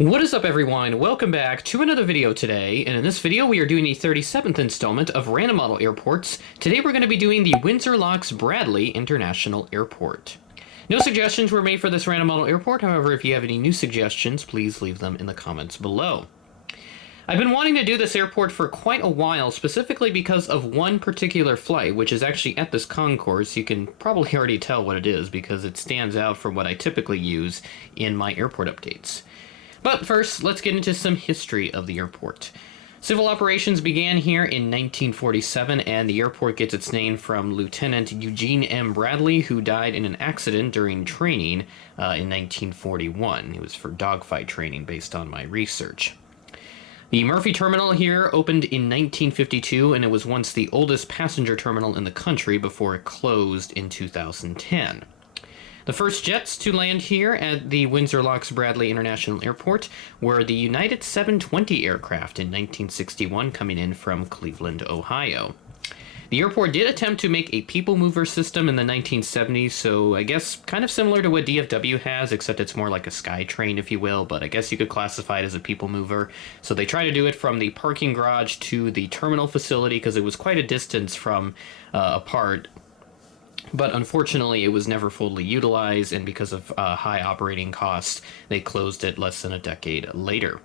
What is up, everyone? Welcome back to another video today, and in this video we are doing the 37th installment of Random Model Airports. Today we're going to be doing the Windsor Locks Bradley International Airport. No suggestions were made for this Random Model Airport, however if you have any new suggestions, please leave them in the comments below. I've been wanting to do this airport for quite a while, specifically because of one particular flight, which is actually at this concourse. You can probably already tell what it is because it stands out from what I typically use in my airport updates. But first, let's get into some history of the airport. Civil operations began here in 1947, and the airport gets its name from Lieutenant Eugene M. Bradley, who died in an accident during training in 1941. It was for dogfight training based on my research. The Murphy Terminal here opened in 1952, and it was once the oldest passenger terminal in the country before it closed in 2010. The first jets to land here at the Windsor Locks Bradley International Airport were the United 720 aircraft in 1961 coming in from Cleveland, Ohio. The airport did attempt to make a people mover system in the 1970s, so I guess kind of similar to what DFW has, except it's more like a SkyTrain, if you will, but I guess you could classify it as a people mover. So they tried to do it from the parking garage to the terminal facility because it was quite a distance from apart. But unfortunately, it was never fully utilized, and because of high operating costs, they closed it less than a decade later.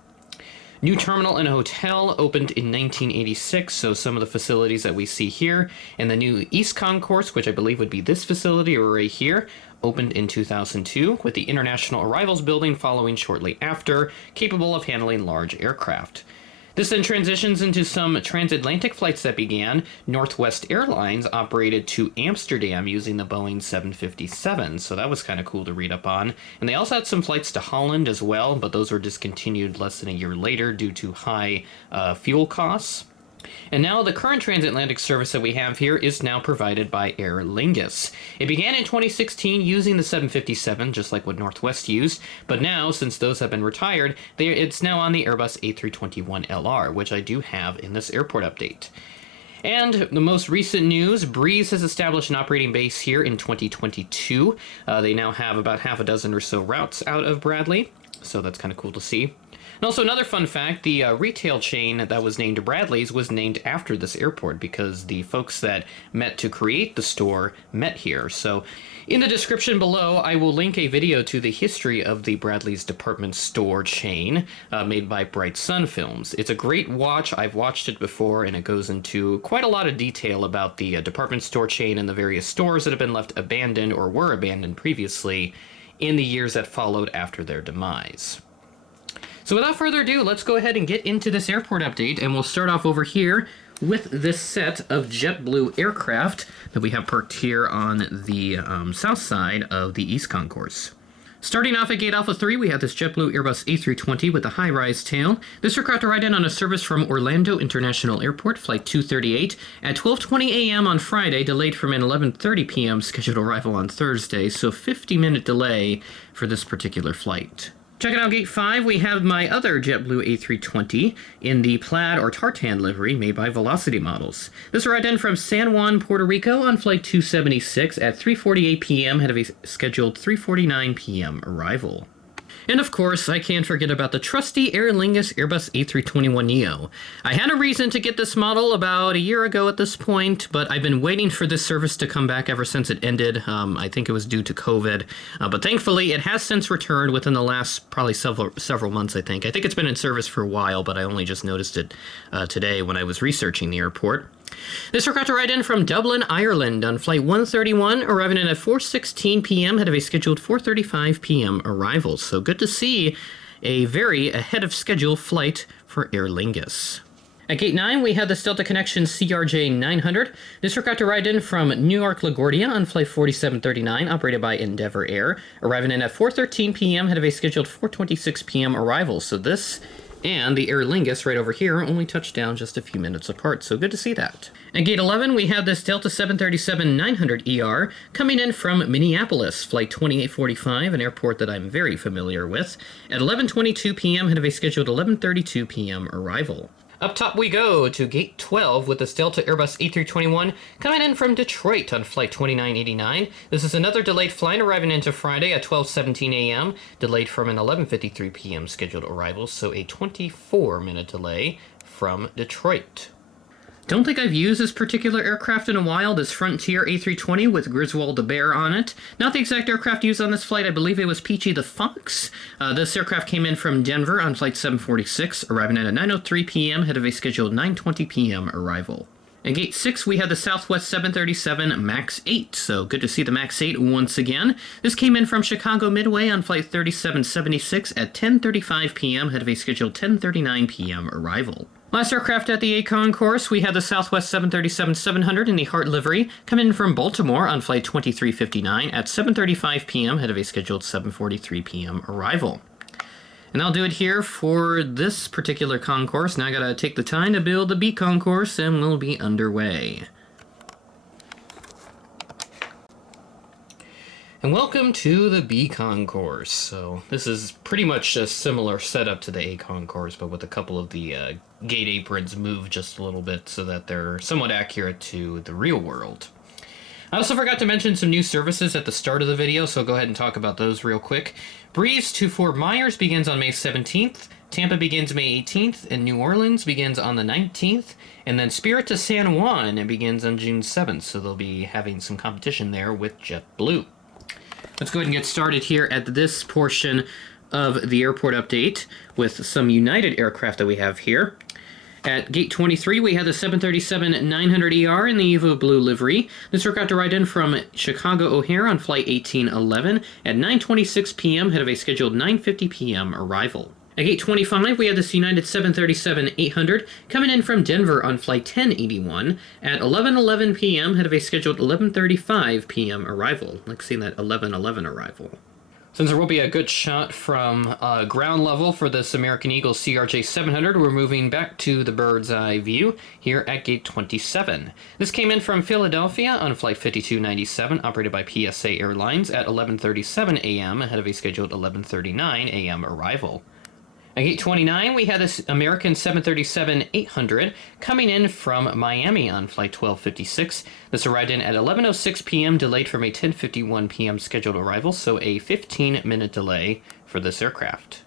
New terminal and hotel opened in 1986, so some of the facilities that we see here, and the new East Concourse, which I believe would be this facility right here, opened in 2002, with the International Arrivals Building following shortly after, capable of handling large aircraft. This then transitions into some transatlantic flights that began. Northwest Airlines operated to Amsterdam using the Boeing 757, so that was kind of cool to read up on. And they also had some flights to Holland as well, but those were discontinued less than a year later due to high fuel costs. And now the current transatlantic service that we have here is now provided by Aer Lingus. It began in 2016 using the 757, just like what Northwest used, but now, since those have been retired, it's now on the Airbus A321LR, which I do have in this airport update. And the most recent news, Breeze has established an operating base here in 2022. They now have about half a dozen or so routes out of Bradley, so that's kind of cool to see. And also another fun fact, the retail chain that was named Bradley's was named after this airport because the folks that met to create the store met here. So in the description below, I will link a video to the history of the Bradley's department store chain made by Bright Sun Films. It's a great watch. I've watched it before, and it goes into quite a lot of detail about the department store chain and the various stores that have been left abandoned or were abandoned previously in the years that followed after their demise. So without further ado, let's go ahead and get into this airport update, and we'll start off over here with this set of JetBlue aircraft that we have parked here on the south side of the East Concourse. Starting off at Gate Alpha 3, we have this JetBlue Airbus A320 with a high-rise tail. This aircraft arrived in on a service from Orlando International Airport, Flight 238, at 12:20 a.m. on Friday, delayed from an 11:30 p.m. scheduled arrival on Thursday, so 50-minute delay for this particular flight. Checking out Gate 5, we have my other JetBlue A320 in the plaid or tartan livery made by Velocity Models. This arrived in from San Juan, Puerto Rico on Flight 276 at 3:48 p.m. ahead of a scheduled 3:49 p.m. arrival. And of course, I can't forget about the trusty Aer Lingus Airbus A321neo. I had a reason to get this model about a year ago at this point, but I've been waiting for this service to come back ever since it ended. I think it was due to COVID, but thankfully it has since returned within the last probably several months, I think. I think it's been in service for a while, but I only just noticed it today when I was researching the airport. This aircraft arrived in from Dublin, Ireland on Flight 131, arriving in at 4:16 p.m. ahead of a scheduled 4:35 p.m. arrival. So good to see a very ahead of schedule flight for Aer Lingus. At Gate 9, we have the Delta Connection CRJ 900. This aircraft arrived in from New York LaGuardia on Flight 4739, operated by Endeavour Air, arriving in at 4:13 p.m. ahead of a scheduled 4:26 p.m. arrival. So this and the Aer Lingus right over here only touched down just a few minutes apart, so good to see that. At Gate 11, we have this Delta 737-900ER coming in from Minneapolis, Flight 2845, an airport that I'm very familiar with, at 11:22 p.m. ahead of a scheduled 11:32 p.m. arrival. Up top we go to gate 12 with this Delta Airbus A321 coming in from Detroit on flight 2989. This is another delayed flight arriving into Friday at 12:17 a.m., delayed from an 11:53 p.m. scheduled arrival, so a 24-minute delay from Detroit. Don't think I've used this particular aircraft in a while, this Frontier A320 with Griswold the Bear on it. Not the exact aircraft used on this flight, I believe it was Peachy the Fox. This aircraft came in from Denver on flight 746, arriving at 9:03 p.m., ahead of a scheduled 9:20 p.m. arrival. At gate 6, we had the Southwest 737 MAX 8, so good to see the MAX 8 once again. This came in from Chicago Midway on flight 3776 at 10:35 p.m., ahead of a scheduled 10:39 p.m. arrival. Last aircraft at the ACON course, we had the Southwest 737-700 in the Heart livery, coming in from Baltimore on flight 2359 at 7:35 p.m., ahead of a scheduled 7:43 p.m. arrival. And I'll do it here for this particular concourse. Now I gotta take the time to build the B concourse, and we'll be underway. And welcome to the B concourse. So this is pretty much a similar setup to the A concourse, but with a couple of the gate aprons moved just a little bit so that they're somewhat accurate to the real world. I also forgot to mention some new services at the start of the video, so I'll go ahead and talk about those real quick. Breeze to Fort Myers begins on May 17th, Tampa begins May 18th, and New Orleans begins on the 19th, and then Spirit to San Juan begins on June 7th, so they'll be having some competition there with JetBlue. Let's go ahead and get started here at this portion of the airport update with some United aircraft that we have here. At gate 23, we have the 737-900ER in the Evo Blue livery. This aircraft arrived in from Chicago O'Hare on flight 1811 at 9:26 p.m., ahead of a scheduled 9:50 p.m. arrival. At gate 25, we have this United 737-800 coming in from Denver on flight 1081 at 11:11 p.m., ahead of a scheduled 11:35 p.m. arrival. Like seeing that 11:11 arrival. Since there will be a good shot from ground level for this American Eagle CRJ-700, we're moving back to the bird's eye view here at gate 27. This came in from Philadelphia on flight 5297, operated by PSA Airlines at 11:37 a.m., ahead of a scheduled 11:39 a.m. arrival. At gate 29, we had this American 737-800 coming in from Miami on flight 1256. This arrived in at 11:06 p.m., delayed from a 10:51 p.m. scheduled arrival, so a 15-minute delay for this aircraft.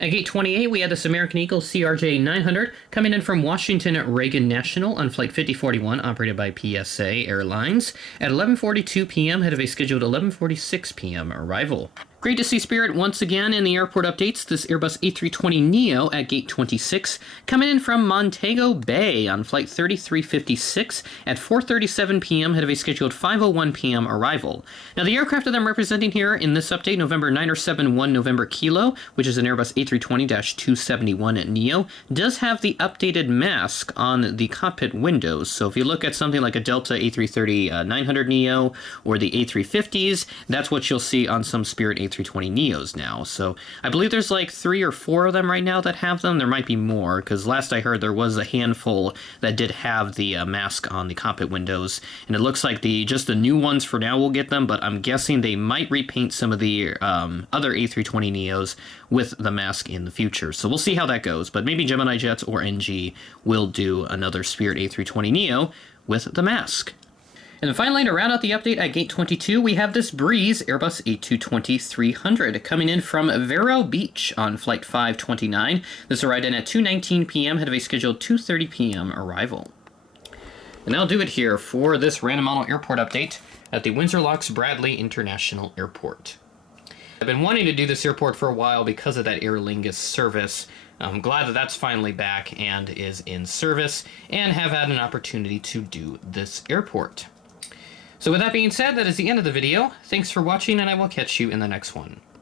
At gate 28, we had this American Eagle CRJ-900 coming in from Washington Reagan National on flight 5041, operated by PSA Airlines, at 11:42 p.m., ahead of a scheduled 11:46 p.m. arrival. Great to see Spirit once again in the airport updates. This Airbus A320neo at gate 26, coming in from Montego Bay on flight 3356 at 4:37 p.m., ahead of a scheduled 5:01 p.m. arrival. Now the aircraft that I'm representing here in this update, November 971 November Kilo, which is an Airbus A320-271neo, does have the updated mask on the cockpit windows. So if you look at something like a Delta A330-900neo or the A350s, that's what you'll see on some Spirit A320neos now. So I believe there's like 3 or 4 of them right now that have them. There might be more, because last I heard there was a handful that did have the mask on the cockpit windows, and it looks like just the new ones for now will get them, but I'm guessing they might repaint some of the other A320neos with the mask in the future. So we'll see how that goes, but maybe Gemini Jets or NG will do another Spirit A320neo with the mask. And then finally, to round out the update at gate 22, we have this Breeze Airbus A220-300 coming in from Vero Beach on flight 529. This arrived in at 2:19 p.m., ahead of a scheduled 2:30 p.m. arrival. And I'll do it here for this random model airport update at the Windsor Locks Bradley International Airport. I've been wanting to do this airport for a while because of that Aer Lingus service. I'm glad that that's finally back and is in service, and have had an opportunity to do this airport. So with that being said, that is the end of the video. Thanks for watching, and I will catch you in the next one.